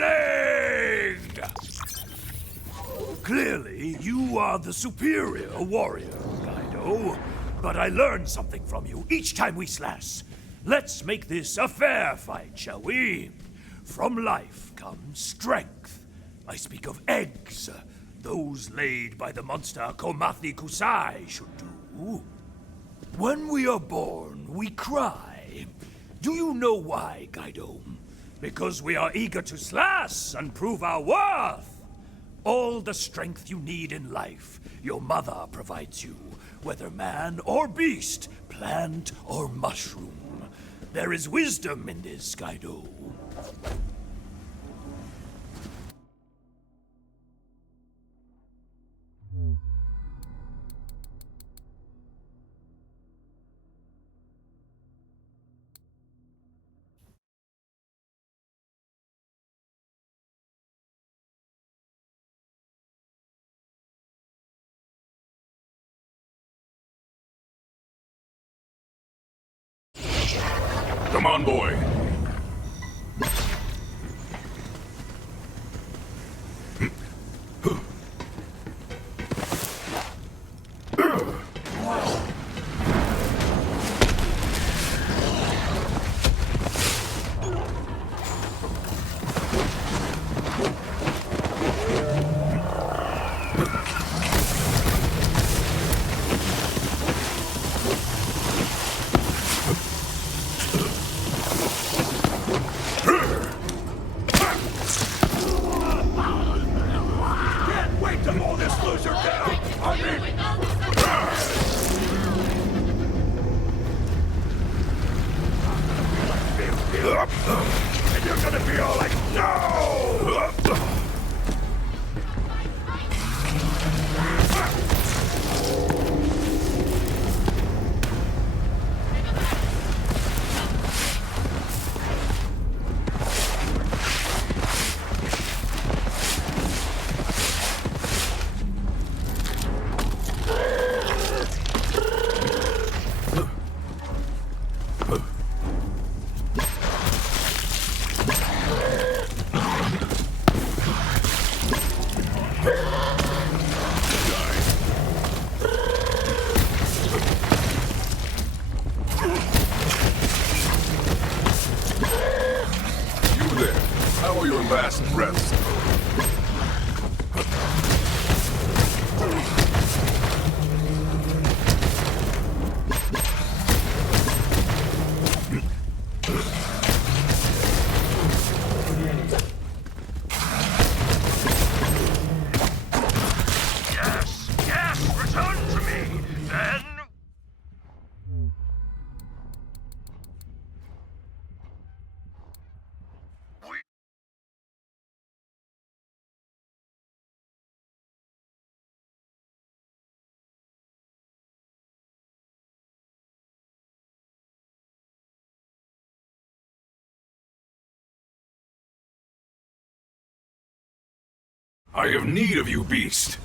Awakening! Clearly, you are the superior warrior, Kaido. But I learned something from you each time we slash. Let's make this a fair fight, shall we? From life comes strength. I speak of eggs. Those laid by the monster Komathi Kusai should do. When we are born, we cry. Do you know why, Kaido? Because we are eager to slash and prove our worth. All the strength you need in life, your mother provides you, whether man or beast, plant or mushroom. There is wisdom in this, Kaido. Come on, boy. And you're gonna be all like, no! How are your last breaths? Yes, return to me, then... I have need of you, beast.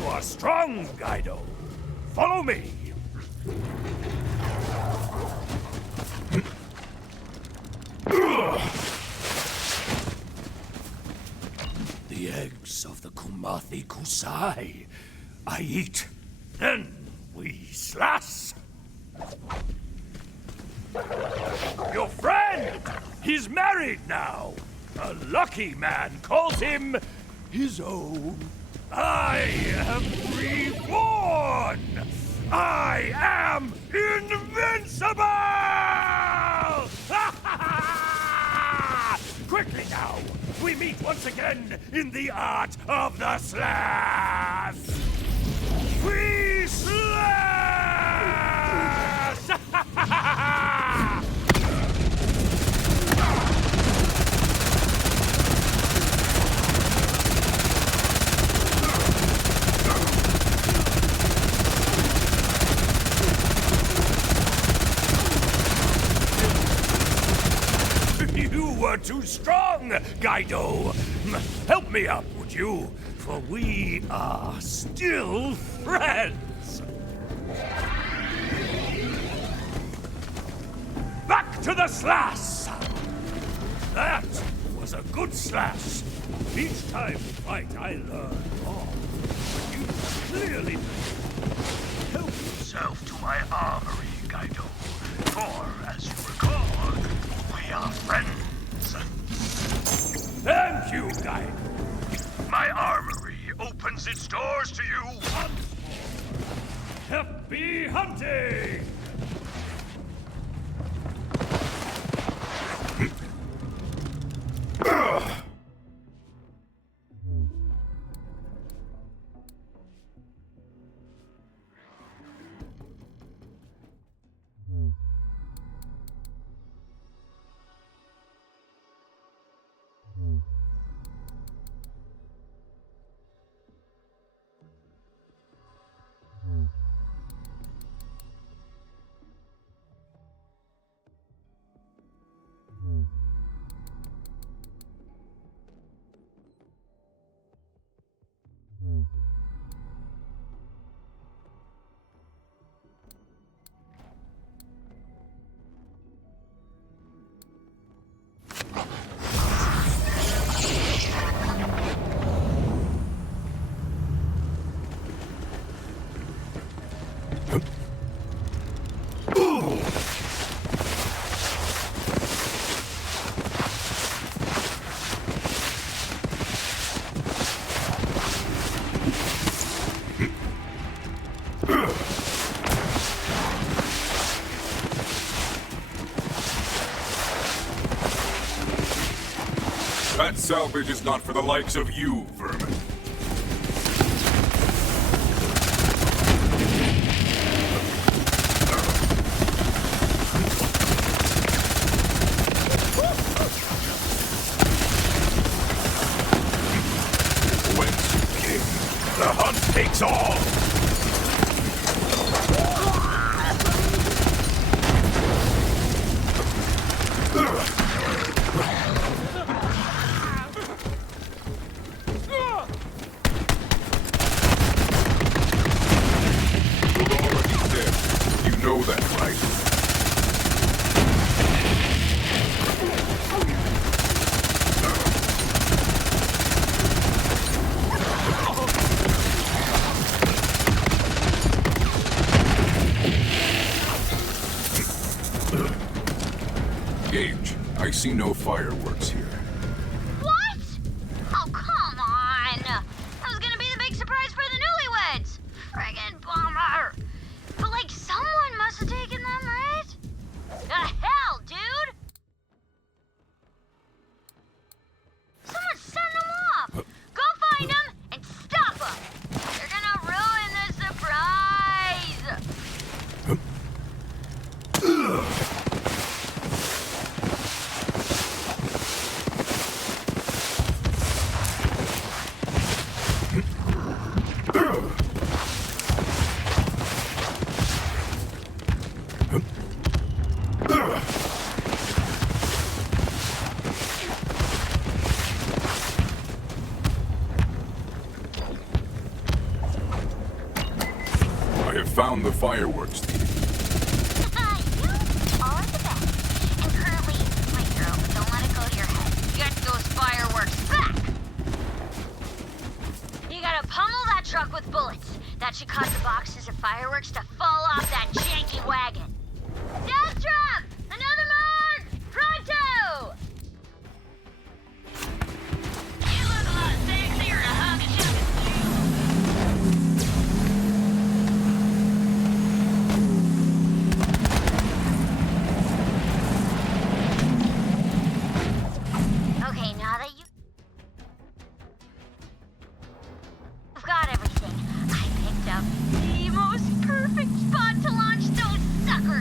You are strong, Kaido. Follow me. The eggs of the Komathi Kusai. I eat, then we slash. Your friend! He's married now! A lucky man calls him his own. I am reborn! I am invincible! Quickly now! We meet once again in the art of the slash! We slash! too strong, Guido. Help me up, would you? For we are still friends. Back to the slash! That was a good slash. Each time we fight, I learn more. But you clearly help yourself to my armory, Guido. For, as you recall, we are friends. Thank you, Guido. My armory opens its doors to you once more. Happy hunting! That salvage is not for the likes of you, vermin. Whence you came, the hunt takes all! Gage, I see no fireworks here. What? Oh, come on! That was gonna be the big surprise for the newlyweds! Friggin' bummer! But, like, someone must have taken them, right? The hell, dude! Someone's setting them off! Go find them and stop them! They're gonna ruin the surprise! I have found the fireworks thief. You are the best. And Curly, my girl, don't let it go to your head. Get those fireworks back! You gotta pummel that truck with bullets. That should cause the boxes of fireworks to fall off that janky wagon. Death trap! Another mark! Pronto! You look a lot sexier to hug and shove Okay, now that you've got everything, I picked up the most perfect spot to launch those suckers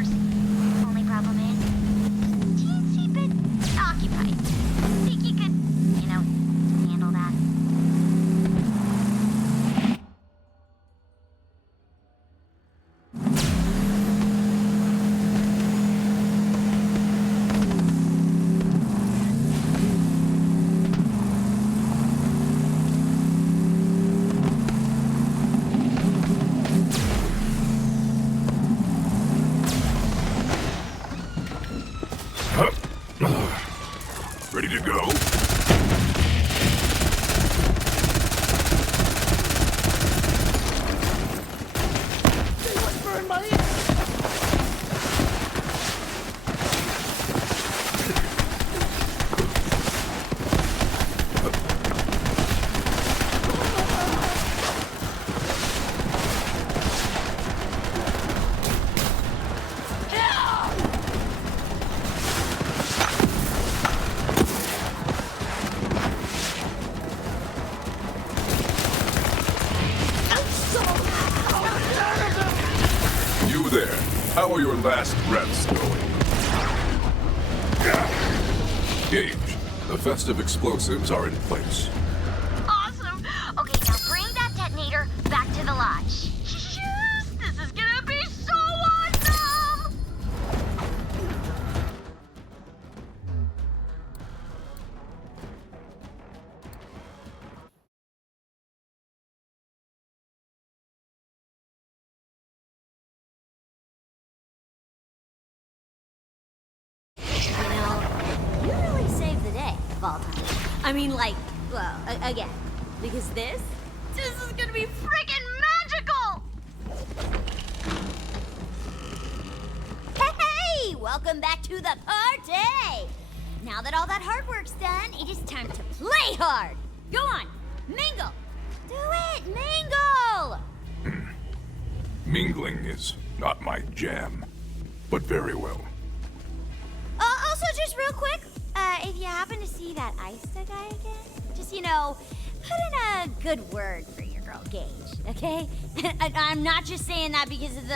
You there. How are your last breaths going? Gage, the festive explosives are in place. Awesome. Okay, now bring that detonator back to the lodge. Yes, this is gonna be so awesome! You really saved the day, of all time. I mean, like, well, again, because this is gonna be Freaking magical! Hey, welcome back to the party! Now that all that hard work's done, it is time to play hard. Go on, mingle. Do it, mingle! Mingling is not my jam, but very well. Also, just real quick, if you happen to see that Ista guy again, just, put in a good word for your girl, Gage, okay? I'm not just saying that because of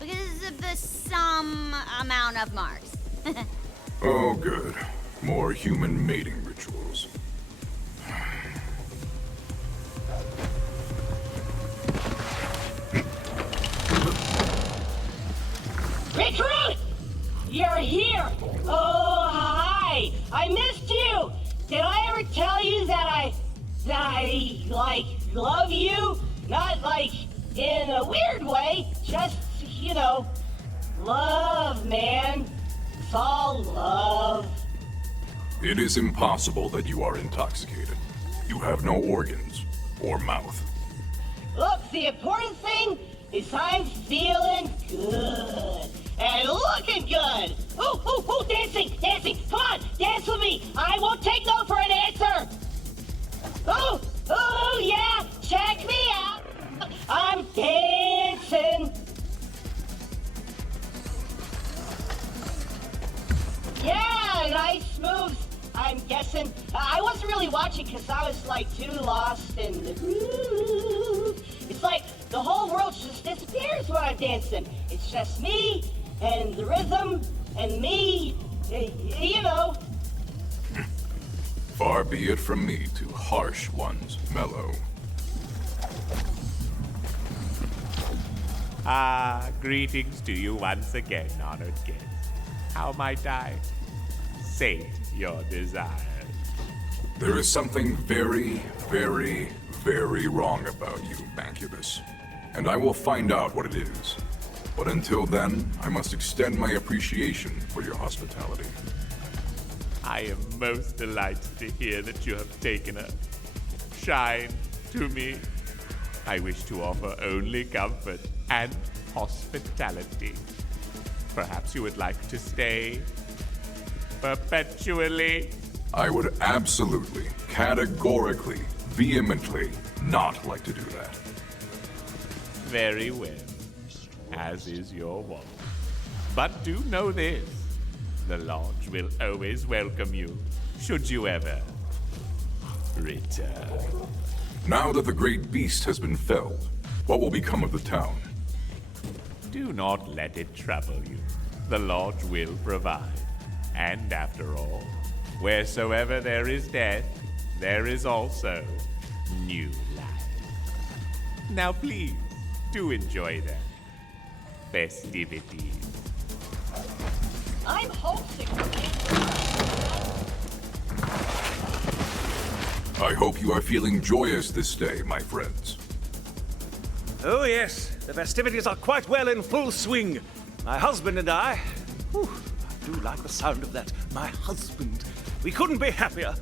because of the some amount of marks. Oh, good. More human mating rituals. Recruit! You're here! Oh, hi! I missed you! Did I ever tell you that I love you? Not, in a weird way, just, love, man. It's all love. It is impossible that you are intoxicated. You have no organs or mouth. Look, the important thing is I'm feeling good. And looking good! Ooh, dancing! Come on, dance with me! I won't take no for an answer! Oh, yeah! Check me out! I'm dancing! Yeah, nice moves, I'm guessing. I wasn't really watching because I was, too lost in the groove. It's like the whole world just disappears when I'm dancing. It's just me and the rhythm and me, Far be it from me to harsh one's mellow. Greetings to you once again, honored guest. How might I sate your desires? There is something very, very, very wrong about you, Mancubus. And I will find out what it is. But until then, I must extend my appreciation for your hospitality. I am most delighted to hear that you have taken a shine to me. I wish to offer only comfort and hospitality. Perhaps you would like to stay perpetually? I would absolutely, categorically, vehemently not like to do that. Very well, as is your wont. But do know this, the lodge will always welcome you, should you ever return. Now that the great beast has been felled, what will become of the town? Do not let it trouble you. The lodge will provide. And after all, wheresoever there is death, there is also new life. Now please, do enjoy them festivities. I'm homesick for I hope you are feeling joyous this day, my friends. Oh yes, the festivities are quite well in full swing. My husband and I, whew, I do like the sound of that. My husband. We couldn't be happier.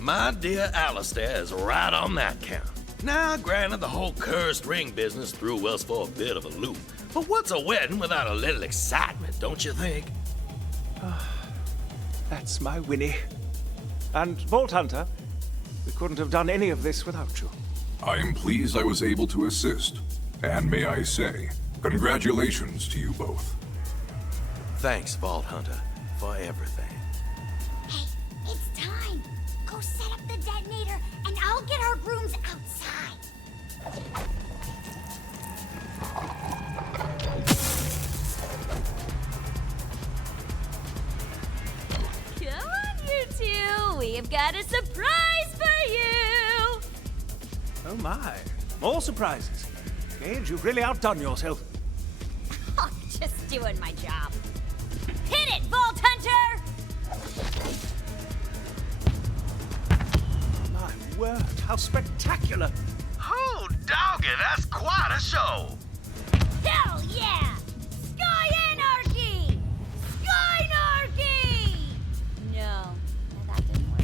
My dear Alistair is right on that count. Now, granted, the whole cursed ring business threw us for a bit of a loop. But what's a wedding without a little excitement, don't you think? That's my Winnie. And Vault Hunter, we couldn't have done any of this without you. I am pleased I was able to assist. And may I say, congratulations to you both. Thanks, Vault Hunter, for everything. Hey, it's time. Go set up the detonator, and I'll get our brooms outside. Come on, you two. We've got a surprise for you. Oh my, more surprises. Gage, you've really outdone yourself. Oh, just doing my job. Hit it, Vault Hunter! My word, how spectacular. Oh, doggy, that's quite a show. Hell yeah! Sky Anarchy! Skynarchy! No, that didn't work.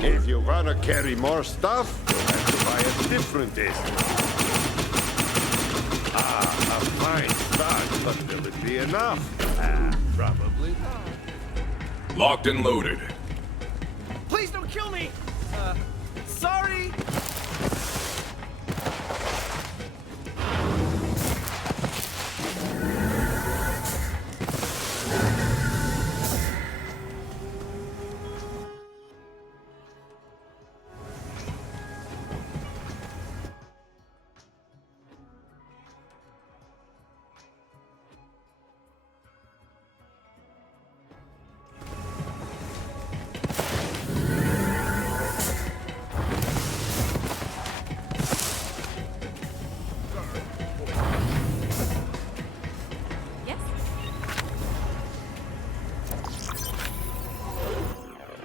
If you wanna carry more stuff, you'll have to buy a different instrument. A fine start, but will it be enough? Probably not. Locked and loaded. Please don't kill me! Sorry!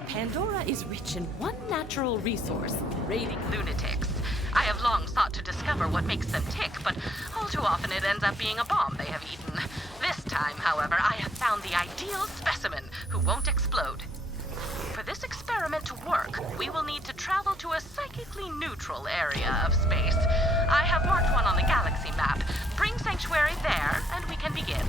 Pandora is rich in one natural resource, raiding Lunatics. I have long sought to discover what makes them tick, but all too often it ends up being a bomb they have eaten. This time, however, I have found the ideal specimen who won't explode. For this experiment to work, we will need to travel to a psychically neutral area of space. I have marked one on the galaxy map. Bring Sanctuary there, and we can begin.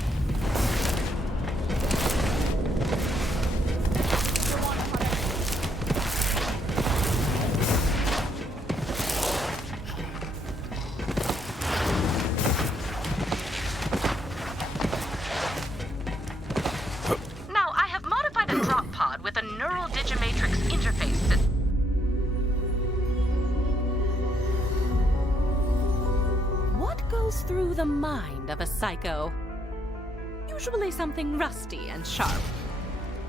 With a neural digimatrix interface system. What goes through the mind of a psycho? Usually something rusty and sharp.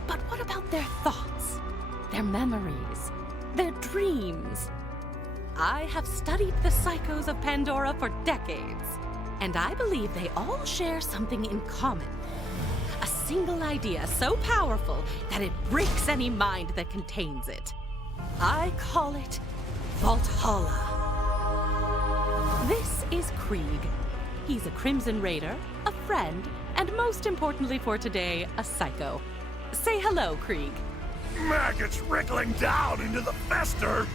But what about their thoughts, their memories, their dreams? I have studied the psychos of Pandora for decades, and I believe they all share something in common. A single idea so powerful that it breaks any mind that contains it. I call it Valhalla. This is Krieg. He's a Crimson Raider, a friend, and most importantly for today, a psycho. Say hello, Krieg. Maggots wriggling down into the fester!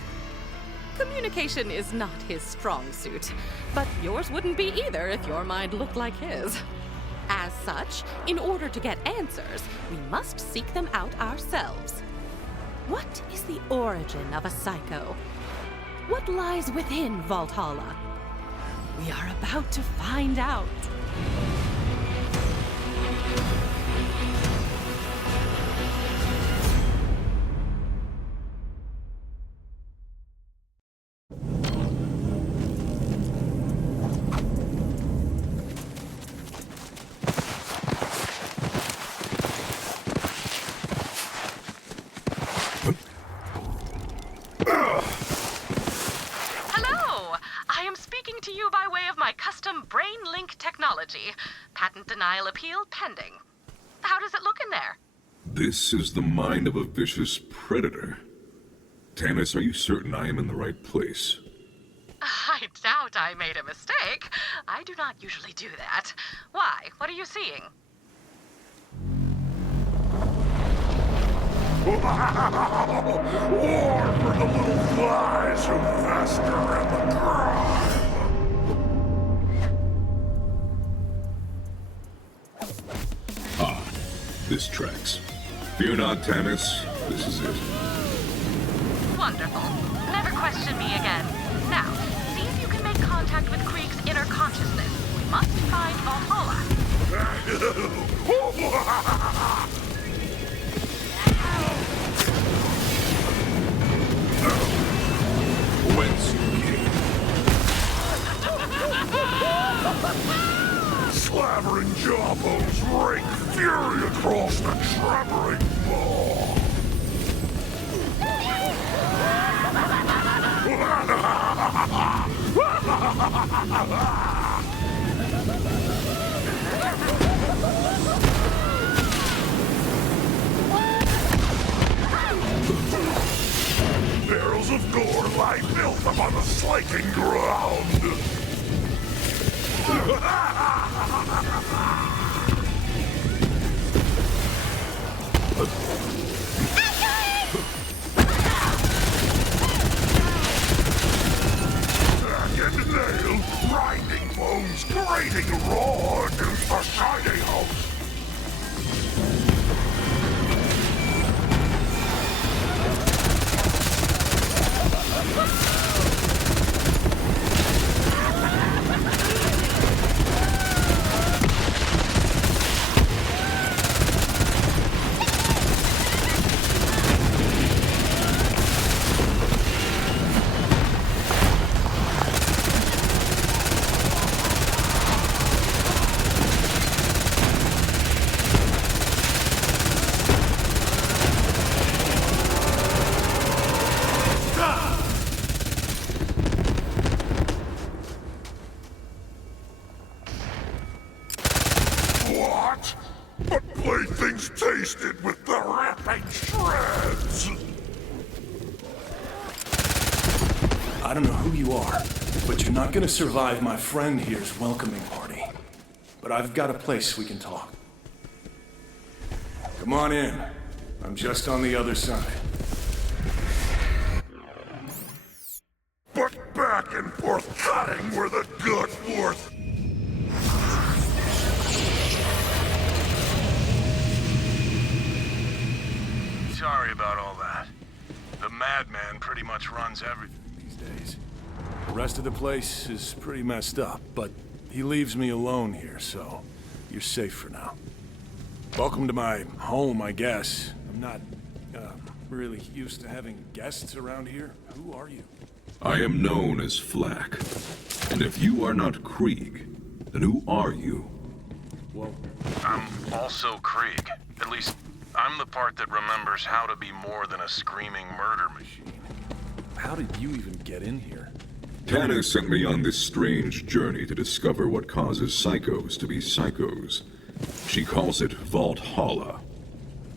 Communication is not his strong suit, but yours wouldn't be either if your mind looked like his. As such, in order to get answers, we must seek them out ourselves. What is the origin of a psycho? What lies within Valhalla? We are about to find out. Patent denial appeal pending. How does it look in there? This is the mind of a vicious predator. Tannis, are you certain I am in the right place? I doubt I made a mistake. I do not usually do that. Why? What are you seeing? War for the little flies who fester in the grime! This tracks. Fear not, Tannis. This is it. Wonderful. Never question me again. Now, see if you can make contact with Krieg's inner consciousness. We must find Valhalla. Whence you came. Slavering jawbones rake fury across the trembling maw. Barrels of gore lie built upon the slaking ground. Back and nail, grinding bones, grating raw against the shining house. What? But playthings tasted with the ripping shreds! I don't know who you are, but you're not gonna survive my friend here's welcoming party. But I've got a place we can talk. Come on in. I'm just on the other side. But back and forth cutting were the good forth. Sorry about all that. The madman pretty much runs everything These days. The rest of the place is pretty messed up, but he leaves me alone here, so you're safe for now. Welcome to my home, I guess. I'm not, really used to having guests around here. Who are you? I am known as Flack. And if you are not Krieg, then who are you? Well, I'm also Krieg. At least, I'm the part that remembers how to be more than a screaming murder machine. how did you even get in here? Tannis sent me on this strange journey to discover what causes psychos to be psychos. She calls it Valhalla.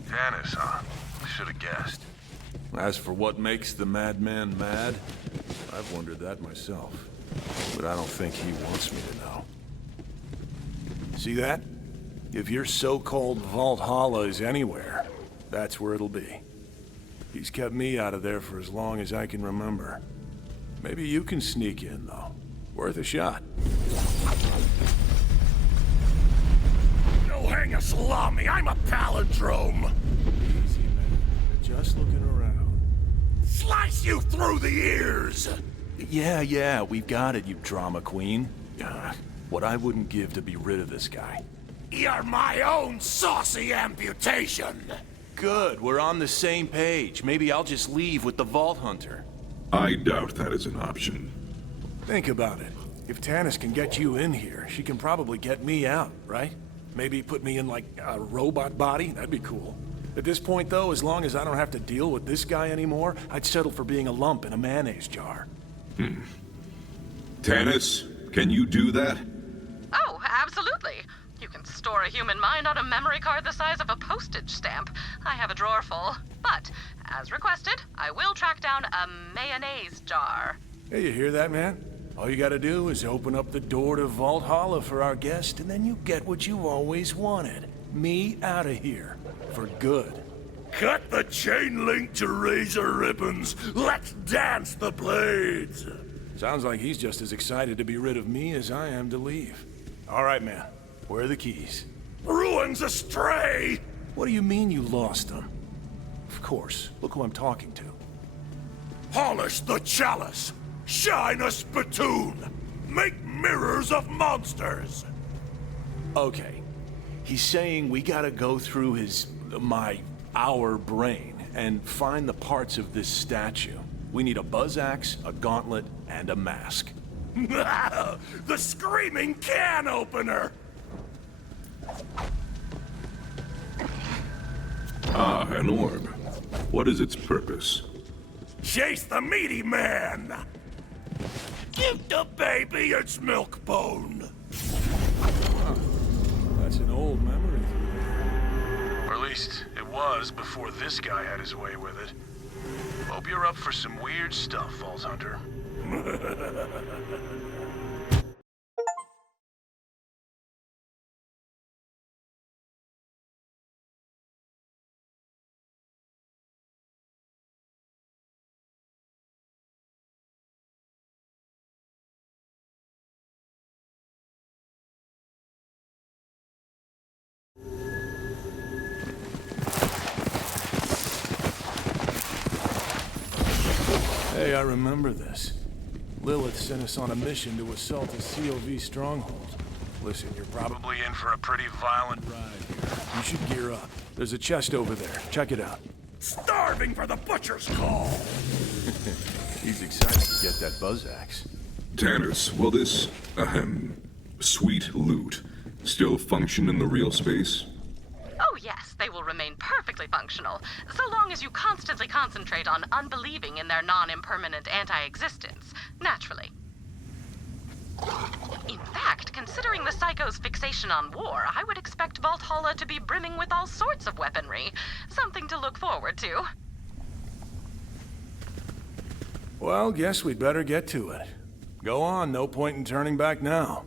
Tannis, huh? Should have guessed. As for what makes the madman mad, I've wondered that myself. But I don't think he wants me to know. See that? If your so-called Valhalla is anywhere, that's where it'll be. He's kept me out of there for as long as I can remember. Maybe you can sneak in, though. Worth a shot. No hang a salami, I'm a palindrome! Easy, man. Just looking around. Slice you through the ears! Yeah, we've got it, you drama queen. What I wouldn't give to be rid of this guy. You're my own saucy amputation! Good, we're on the same page. Maybe I'll just leave with the Vault Hunter. I doubt that is an option. Think about it. If Tannis can get you in here, she can probably get me out, right? Maybe put me in, like, a robot body? That'd be cool. At this point, though, as long as I don't have to deal with this guy anymore, I'd settle for being a lump in a mayonnaise jar. Tannis, can you do that? Oh, absolutely. You can store a human mind on a memory card the size of a postage stamp. I have a drawer full. But, as requested, I will track down a mayonnaise jar. Hey, you hear that, man? All you gotta do is open up the door to Valhalla for our guest, and then you get what you always wanted. Me out of here. For good. Cut the chain link to razor ribbons. Let's dance the blades. Sounds like he's just as excited to be rid of me as I am to leave. All right, man. Where are the keys? Ruins astray! What do you mean you lost them? Of course. Look who I'm talking to. Polish the chalice. Shine a spittoon. Make mirrors of monsters. Okay. He's saying we gotta go through our brain and find the parts of this statue. We need a buzz axe, a gauntlet, and a mask. The screaming can opener! Ah, an orb. What is its purpose? Chase the meaty man! Give the baby its milk bone! That's an old memory. Or at least it was before this guy had his way with it. Hope you're up for some weird stuff, Vault Hunter. Hey, I remember this. Lilith sent us on a mission to assault a COV stronghold. Listen, you're Probably in for a pretty violent ride here. You should gear up. There's a chest over there. Check it out. Starving for the butcher's call! He's excited to get that buzz axe. Tannis, will this, sweet loot still function in the real space? Oh yes, they will remain perfectly functional, so long as you constantly concentrate on unbelieving in their non-impermanent anti-existence, naturally. In fact, considering the Psycho's fixation on war, I would expect Valhalla to be brimming with all sorts of weaponry. Something to look forward to. Well, guess we'd better get to it. Go on, no point in turning back now.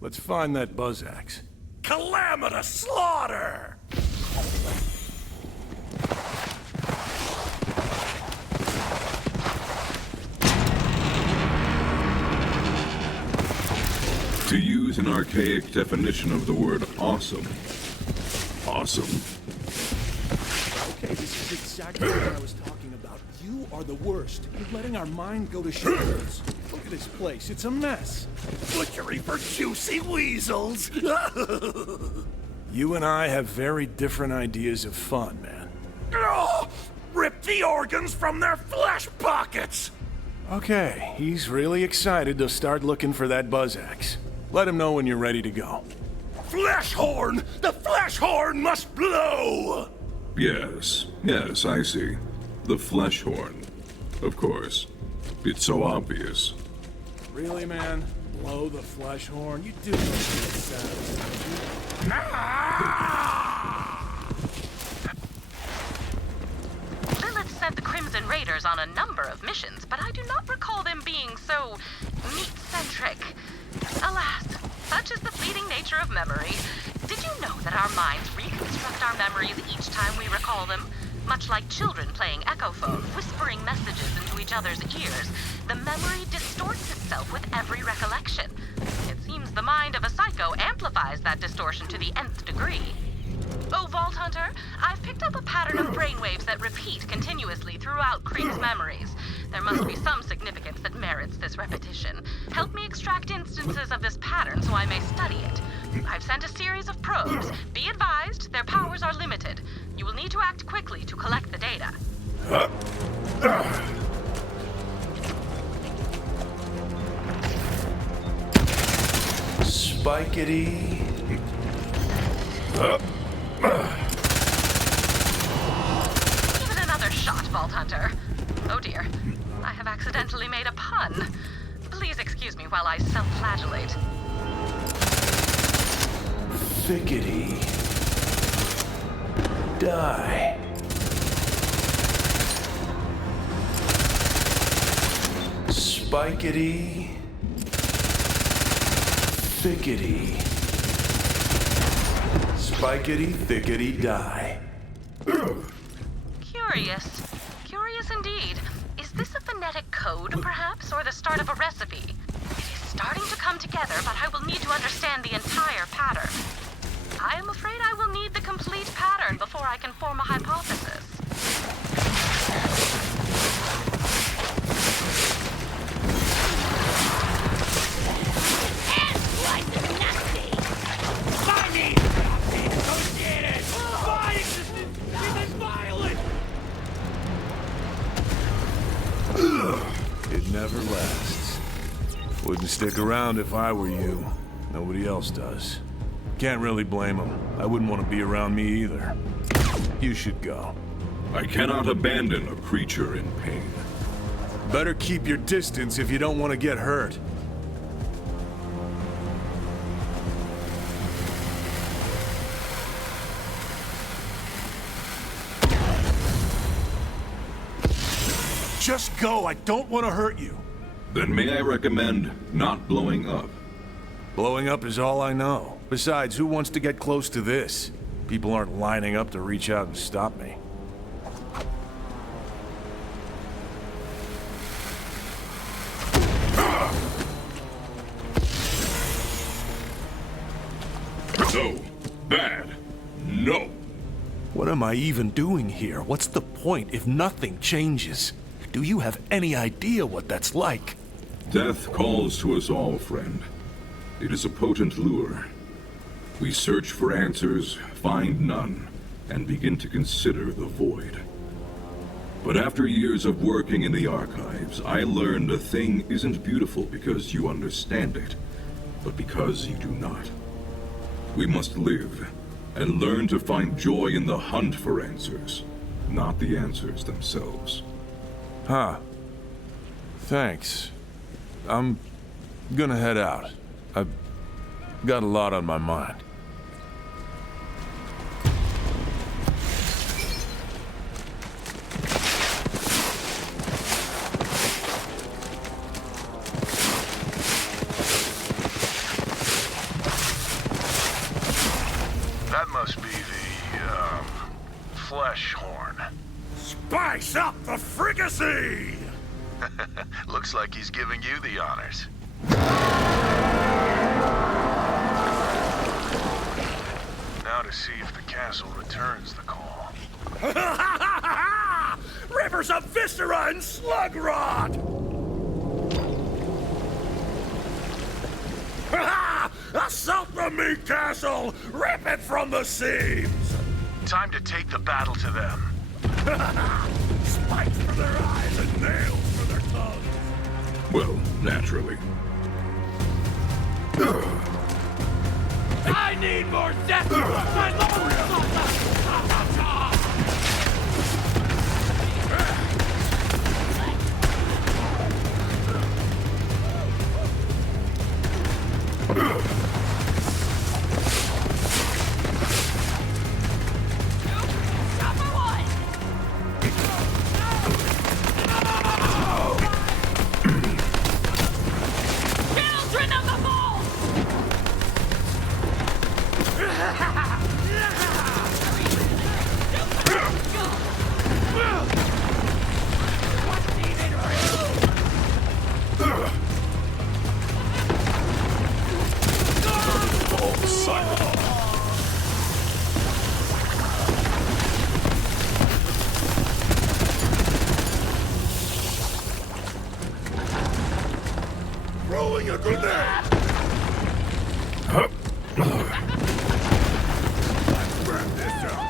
Let's find that buzz axe. Calamitous slaughter! To use an archaic definition of the word awesome. Awesome. Okay, this is exactly what I was talking about. You are the worst. You're letting our mind go to shambles. Look at this place. It's a mess. Butchery for juicy weasels! You and I have very different ideas of fun, man. Oh, rip the organs from their flesh pockets! Okay, he's really excited to start looking for that buzz axe. Let him know when you're ready to go. Flesh horn! The flesh horn must blow! Yes, I see. The flesh horn. Of course. It's so obvious. Really, man? Blow the flesh horn? You do know what sounds, don't you? Lilith sent the Crimson Raiders on a number of missions, but I do not recall them being so meat-centric. Alas, such is the fleeting nature of memory. Did you know that our minds reconstruct our memories each time we recall them? Much like children playing echophones, whispering messages into each other's ears, the memory distorts itself with every recollection. It seems the mind of a psycho amplifies that distortion to the nth degree. Oh, Vault Hunter, I've picked up a pattern of brainwaves that repeat continuously throughout Creek's memories. There must be some significance that merits this repetition. Help me extract instances of this pattern so I may study it. I've sent a series of probes. Be advised, their powers are limited. You will need to act quickly to collect the data. Spikety. Give it another shot, Vault Hunter. Oh dear, I have accidentally made a pun. Please excuse me while I self-flagellate. Thickety. Die. Spikety. Thickety. Spikety, thickety, die. Curious. Curious indeed. Is this a phonetic code, perhaps, or the start of a recipe? It is starting to come together, but I will need to understand the entire pattern. I am afraid I will need the complete pattern before I can form a hypothesis. It never lasts. Wouldn't stick around if I were you. Nobody else does. Can't really blame them. I wouldn't want to be around me either. You should go. I cannot abandon a creature in pain. Better keep your distance if you don't want to get hurt. Just go. I don't want to hurt you. Then may I recommend not blowing up? Blowing up is all I know. Besides, who wants to get close to this? People aren't lining up to reach out and stop me. No. Bad. No. What am I even doing here? What's the point if nothing changes? Do you have any idea what that's like? Death calls to us all, friend. It is a potent lure. We search for answers, find none, and begin to consider the void. But after years of working in the archives, I learned a thing isn't beautiful because you understand it, but because you do not. We must live, and learn to find joy in the hunt for answers, not the answers themselves. Huh. Thanks. I'm gonna head out. I've got a lot on my mind. That must be the, flesh horn. Spice up the fricassee! Looks like he's giving you the honors. Now to see if the castle returns the call. Rivers of viscera and slug rot! Assault the meat castle! Rip it from the seams! Time to take the battle to them. Spikes for their eyes and nails for their tongues! Well, naturally. I need more death for my Children of the Vault! Throwing a grenade! Grab this up!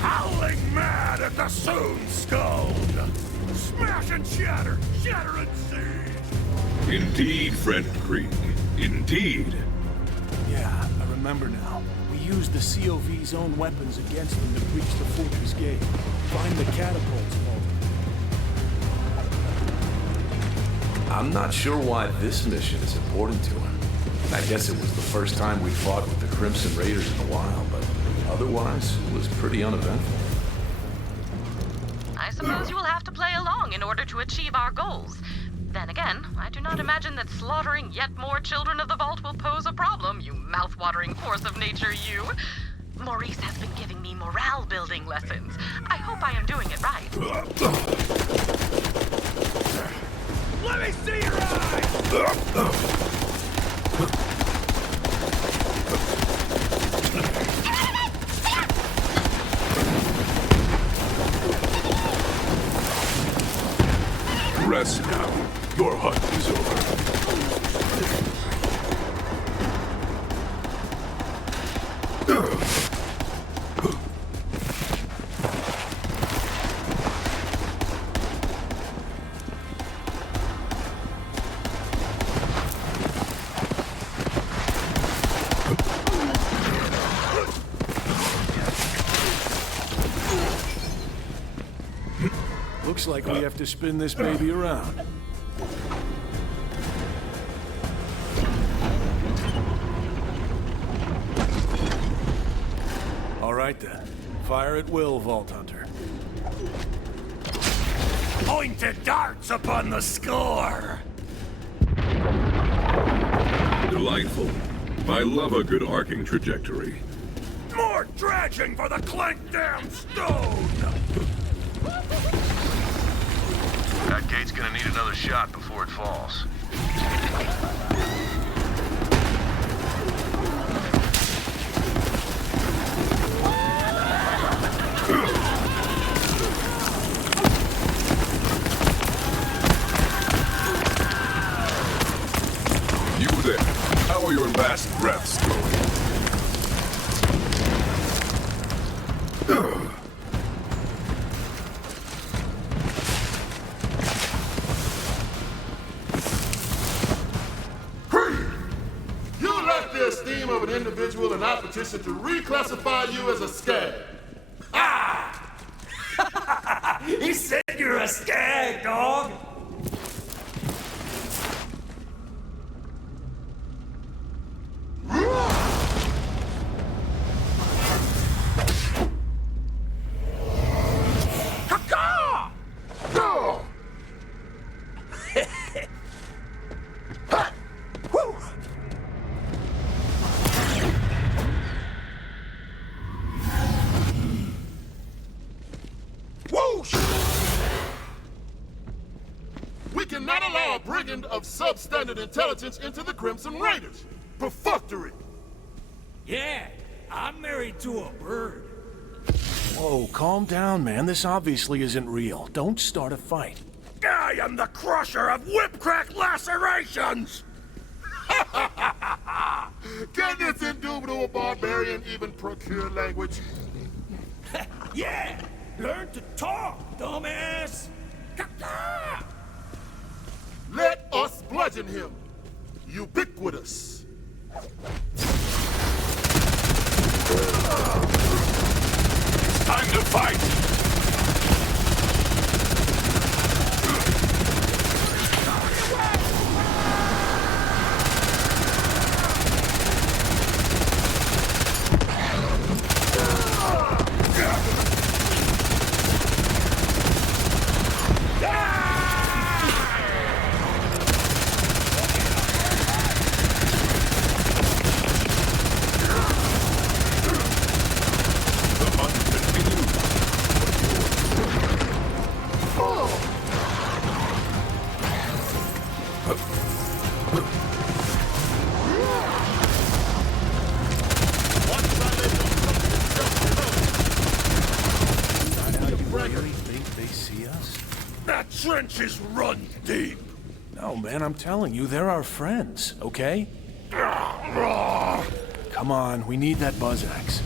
Howling mad at the Soon Skull! Smash and shatter! Shatter and siege! Indeed, friend Krieg. Indeed. Yeah, I remember now. We used the COV's own weapons against them to breach the fortress gate. Find the catapults, Walter. I'm not sure why this mission is important to him. I guess it was the first time we fought with the Crimson Raiders in a while, but otherwise, it was pretty uneventful. I suppose you will have to play along in order to achieve our goals. Then again, I do not imagine that slaughtering yet more children of the Vault will pose a problem, you mouth-watering force of nature, you. Maurice has been giving me morale-building lessons. I hope I am doing it right. Let me see your eyes! Rest now. Your hunt is over. Looks like we have to spin this baby around. All right then. Fire at will, Vault Hunter. Pointed darts upon the score! Delightful. I love a good arcing trajectory. More dredging for the clanked down stone! That gate's gonna need another shot before it falls. You there. How are your last breaths going? You lack the esteem of an individual, and I petition to reclassify you as a skag. Ah! He said you're a skag, dog! Go! allow a brigand of substandard intelligence into the Crimson Raiders. Perfunctory. Yeah, I'm married to a bird. Whoa, calm down, man. This obviously isn't real. Don't start a fight. I am the crusher of whip-crack lacerations! Can this indubitable barbarian even procure language? Yeah! Learn to talk, dumbass! Let us bludgeon him. Ubiquitous. It's time to fight! That trench is run deep! No, man, I'm telling you, they're our friends, okay? Come on, we need that buzz axe.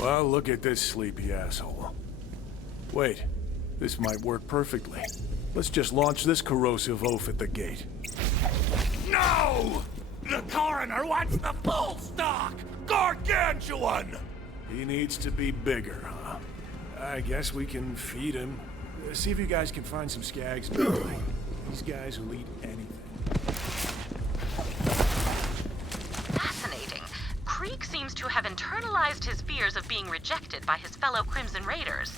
Well, look at this sleepy asshole. Wait, this might work perfectly. Let's just launch this corrosive oaf at the gate. No! The coroner wants the full stock! Gargantuan! He needs to be bigger, huh? I guess we can feed him. See if you guys can find some skags. These guys will eat anything. Fascinating. Creek seems to have internalized his fears of being rejected by his fellow Crimson Raiders.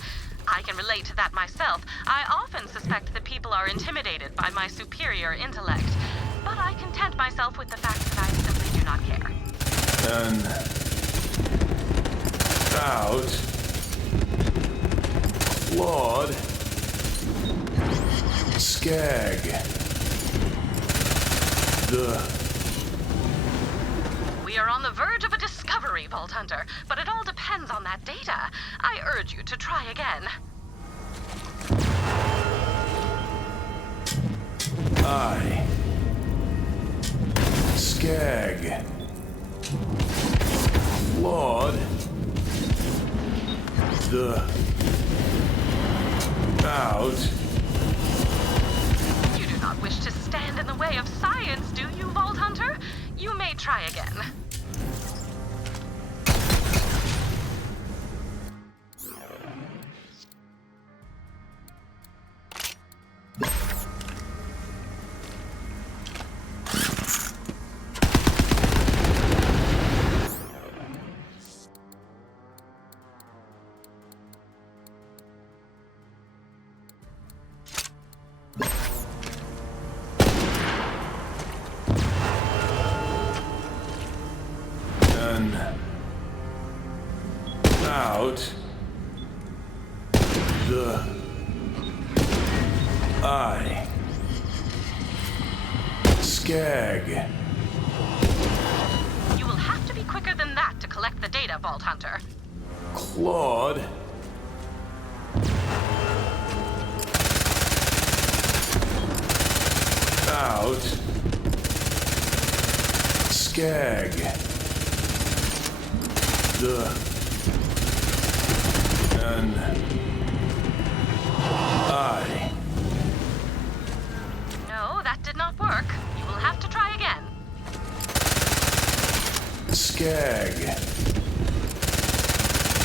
I can relate to that myself. I often suspect that people are intimidated by my superior intellect. But I content myself with the fact that I simply do not care. And out. Claude. Skag. We are on the verge of a discovery, Vault Hunter, but it all depends on that data. I urge you to try again. I. Skag. Claude. Out. You do not wish to stand in the way of science, do you, Vault Hunter? You may try again. Out. I. Skag. You will have to be quicker than that to collect the data, Vault Hunter. Claude. Out. Skag. I. No, that did not work. You will have to try again. Skag.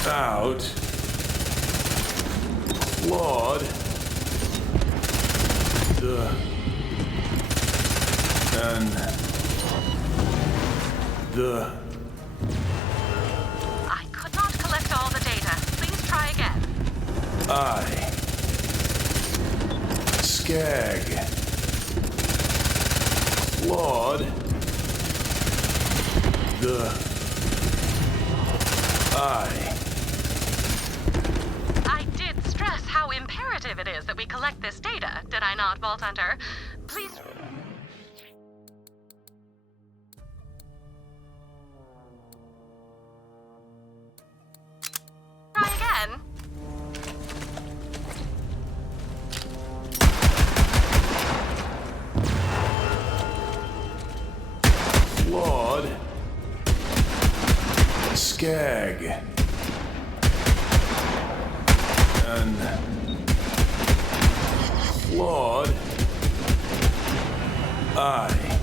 Out. Claude. I could not collect all the data. Please try again. I. Skag. Claude. The Eye. I did stress how imperative it is that we collect this data, did I not, Vault Hunter? Please. Try again. Claude. Skag. And Claude. Eye.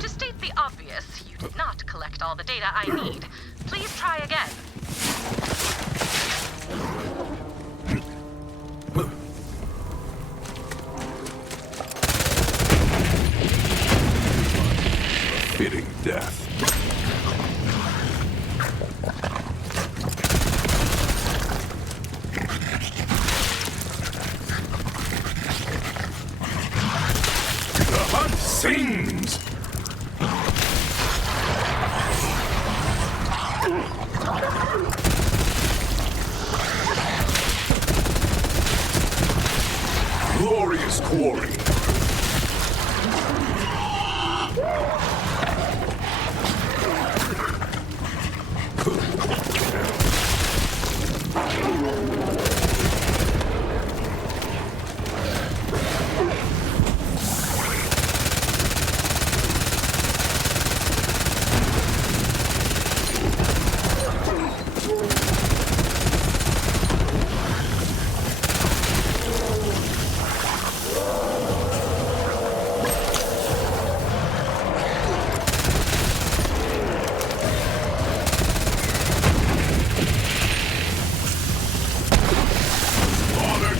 To state the obvious, you did not collect all the data I need. Please try again. Fitting death. The hunt sings! Glorious quarry!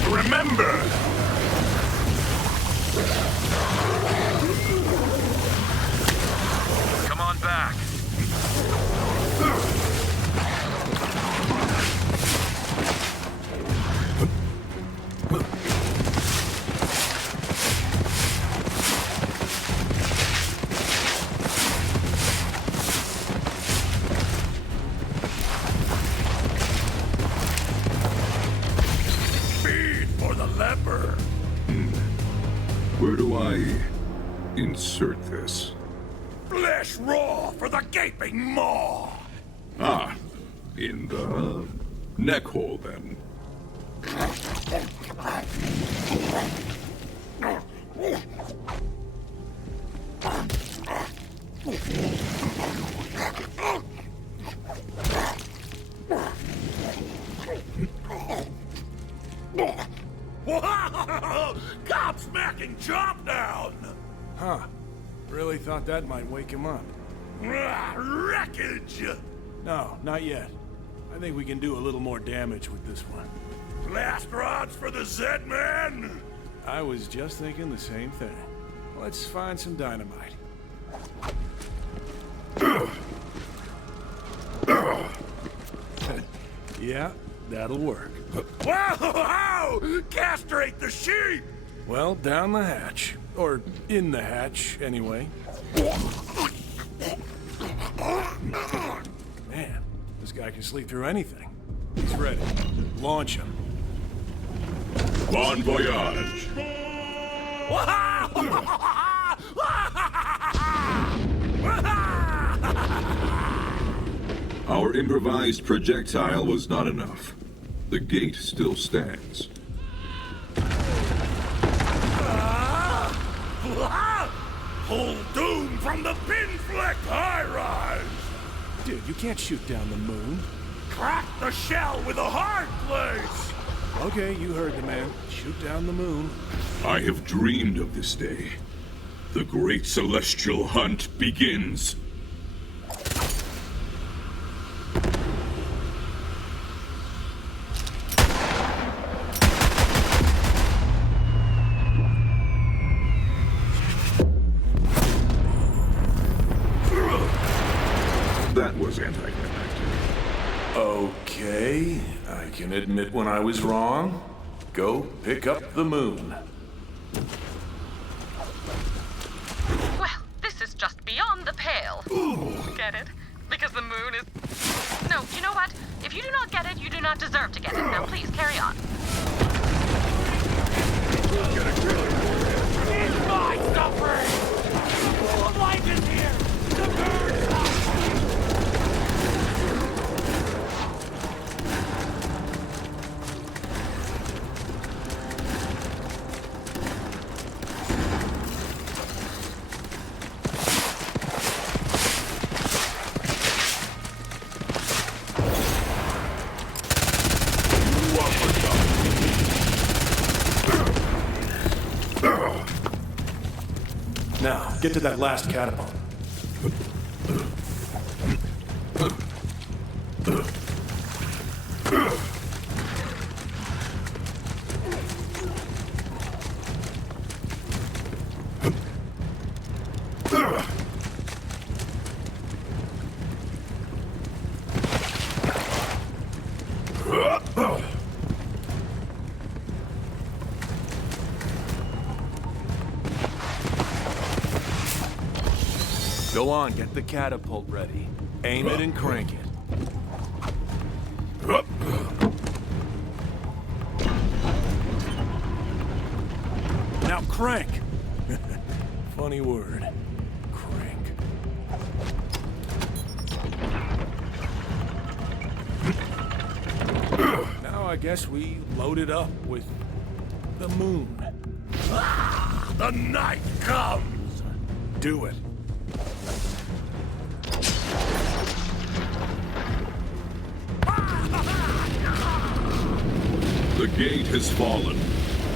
Remember! Come on back. Leper. Where do I insert this? Flesh raw for the gaping maw. Ah, in the neck hole then. Gobsmacking chop down! Huh. Really thought that might wake him up. Wreckage! No, not yet. I think we can do a little more damage with this one. Blast rods for the Z-Man? I was just thinking the same thing. Let's find some dynamite. Yeah, that'll work. Wow! Castrate the sheep! Well, down the hatch. Or in the hatch, anyway. Man, this guy can sleep through anything. He's ready. Launch him. Bon voyage! Our improvised projectile was not enough. The gate still stands. Full doom from the pin-flecked high-rise! Dude, you can't shoot down the moon. Crack the shell with a hard place! Okay, you heard the man. Shoot down the moon. I have dreamed of this day. The great celestial hunt begins. That was anticlimactic. Okay, I can admit when I was wrong. go pick up the moon. Well, this is just beyond the pale. Get it? Because the moon is... No, you know what? If you do not get it, you do not deserve to get it. Now please, carry on. It's my suffering! Full of life in here! The birds Now, get to that last catapult. Go on, get the catapult ready. Aim it and crank it. Now crank! Funny word. Crank. Now I guess we load it up with the moon. The night comes! Do it. The gate has fallen.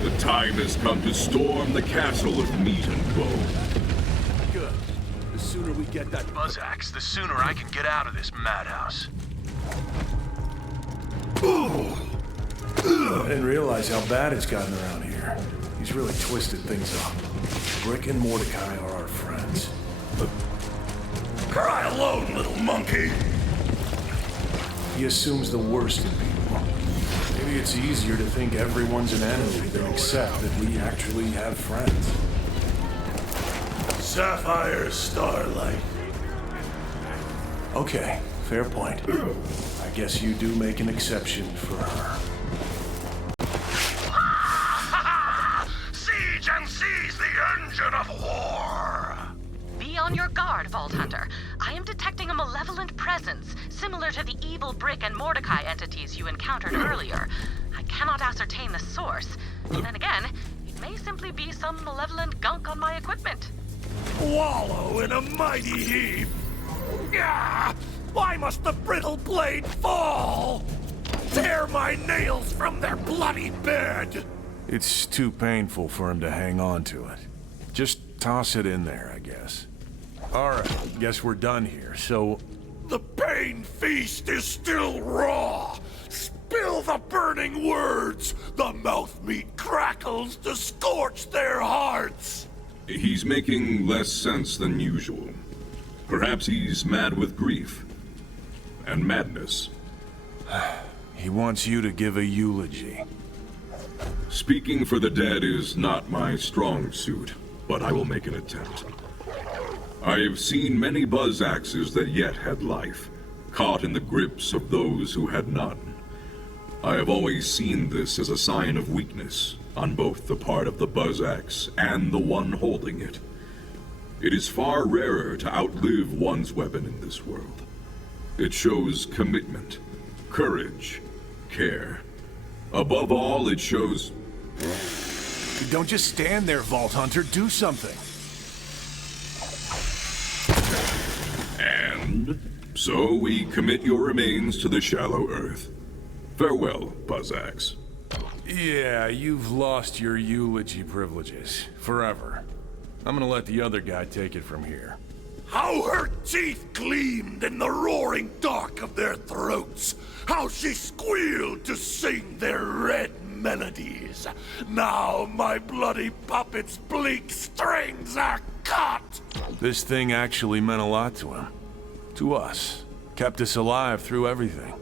The time has come to storm the castle of meat and bone. Good. The sooner we get that Buzz axe, the sooner I can get out of this madhouse. I didn't realize how bad it's gotten around here. He's really twisted things up. Brick and Mordecai are our friends. Cry alone, little monkey! He assumes the worst in people. Maybe it's easier to think everyone's an enemy than accept that we actually have friends. Sapphire Starlight. Okay, fair point. I guess you do make an exception for her. Siege and seize the engine of war! Be on your guard, Vault Hunter. I am detecting a malevolent presence, similar to the evil Brick and Mordecai entities you encountered earlier. I cannot ascertain the source. Then again, it may simply be some malevolent gunk on my equipment. Wallow in a mighty heap! Ah, why must the brittle blade fall? Tear my nails from their bloody bed! It's too painful for him to hang on to it. Just toss it in there, I guess. Alright, guess we're done here, so... The pain feast is still raw! Spill the burning words! The mouth meat crackles to scorch their hearts! He's making less sense than usual. Perhaps he's mad with grief. And madness. He wants you to give a eulogy. Speaking for the dead is not my strong suit, but I will make an attempt. I have seen many buzz axes that yet had life, caught in the grips of those who had none. I have always seen this as a sign of weakness, on both the part of the buzz axe and the one holding it. It is far rarer to outlive one's weapon in this world. It shows commitment, courage, care. Above all, it shows... Don't just stand there, Vault Hunter. Do something. And so we commit your remains to the shallow earth. Farewell, Buzz Axe. Yeah, you've lost your eulogy privileges. Forever. I'm gonna let the other guy take it from here. How her teeth gleamed in the roaring dark of their throats! How she squealed to sing their red melodies! Now my bloody puppet's bleak strings are cut! This thing actually meant a lot to him. To us. Kept us alive through everything.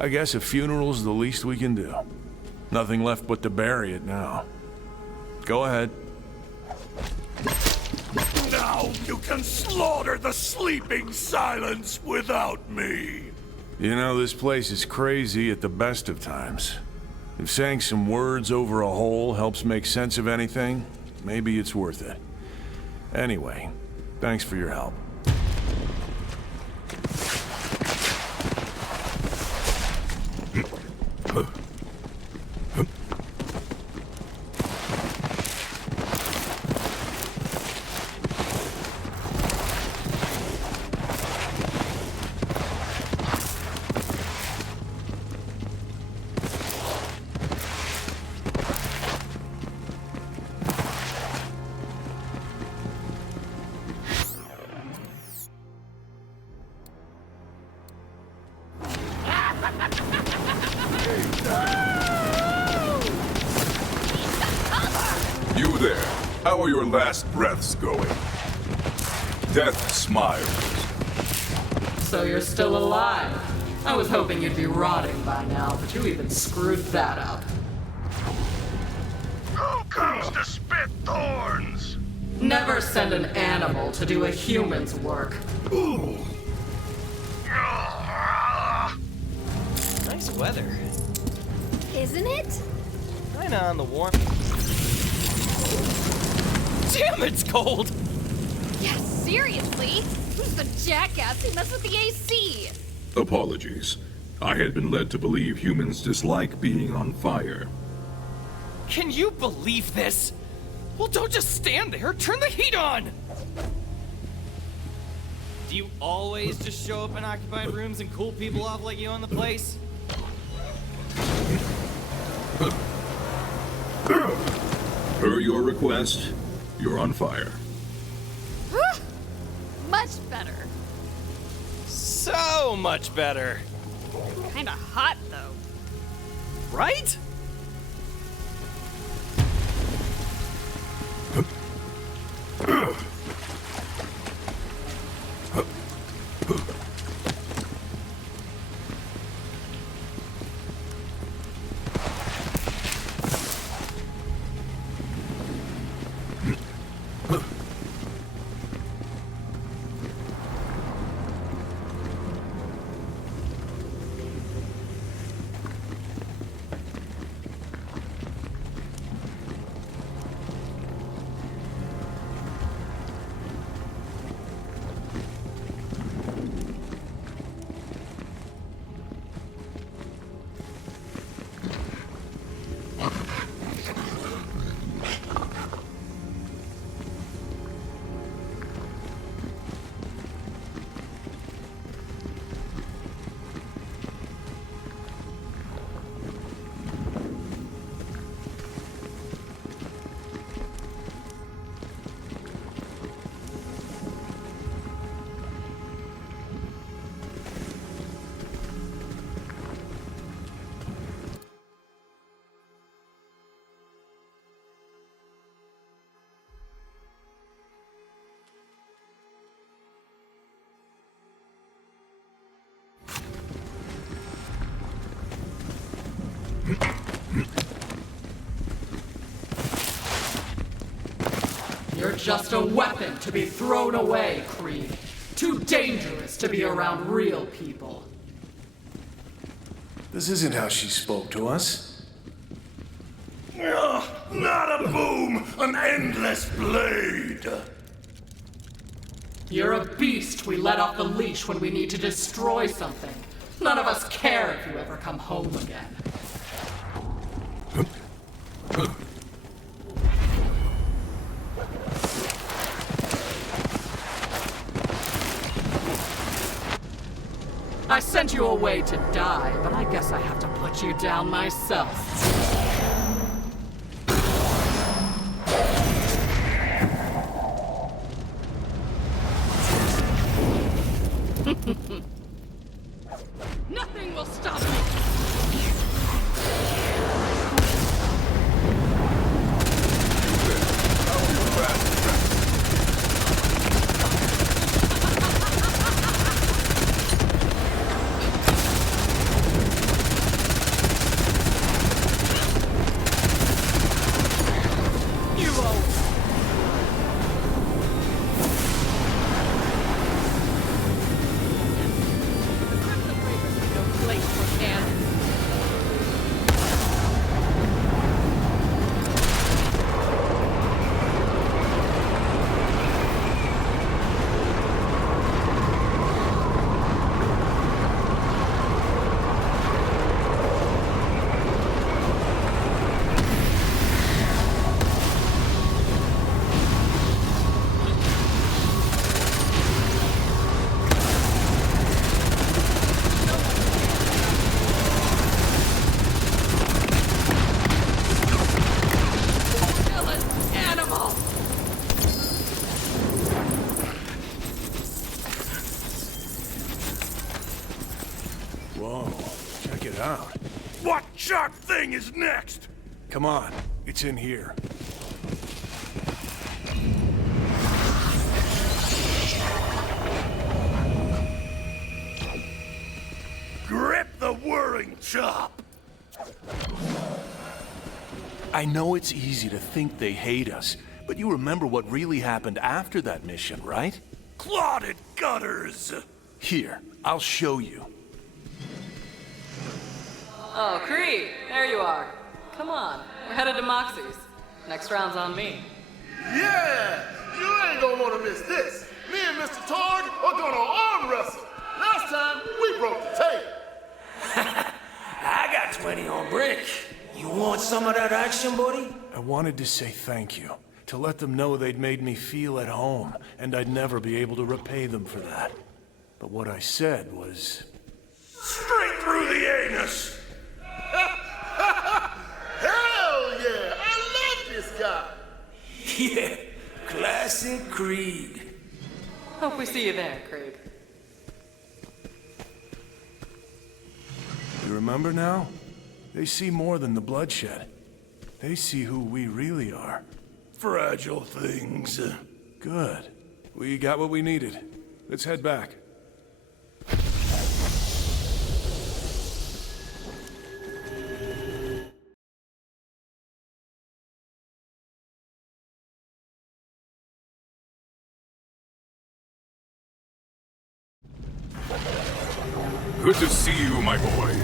I guess a funeral's the least we can do. Nothing left but to bury it now. Go ahead. Now you can slaughter the sleeping silence without me. You know, this place is crazy at the best of times. If saying some words over a hole helps make sense of anything, maybe it's worth it. Anyway, thanks for your help. You there. How are your last breaths going? Death smiles. So you're still alive. I was hoping you'd be rotting by now, but you even screwed that up. Who comes to spit thorns? Never send an animal to do a human's work. Nice weather. Isn't it? Kinda on the warm. Damn, it's cold! Yeah, seriously? Who's the jackass who messed with the AC? Apologies. I had been led to believe humans dislike being on fire. Can you believe this? Well, don't just stand there. Turn the heat on! Do you always just show up in occupied rooms and cool people off like you own the place? Per your request, you're on fire. Much better. So much better. Kinda hot, though. Right? You're just a weapon to be thrown away, Creed. Too dangerous to be around real people. This isn't how she spoke to us. Not a boom, an endless blade. You're a beast we let off the leash when we need to destroy something. None of us care if you ever come home again. I sent you away to die, but I guess I have to put you down myself. Nothing will stop me. Check it out. What sharp thing is next? Come on, it's in here. Grip the whirring chop! I know it's easy to think they hate us, but you remember what really happened after that mission, right? Clotted gutters! Here, I'll show you. Oh, Creed, there you are. Come on, we're headed to Moxie's. Next round's on me. Yeah! You ain't gonna wanna miss this. Me and Mr. Targ are gonna arm wrestle. Last time, we broke the table. I got 20 on brick. You want some of that action, buddy? I wanted to say thank you, to let them know they'd made me feel at home, and I'd never be able to repay them for that. But what I said was... Straight through the anus! Hell yeah! I love this guy! Yeah, classic Krieg. Hope we see you there, Krieg. You remember now? They see more than the bloodshed. They see who we really are. Fragile things. Good. We got what we needed. Let's head back. Good to see you, my boy.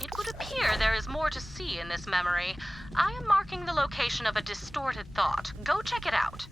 It would appear there is more to see in this memory. I am marking the location of a distorted thought. Go check it out.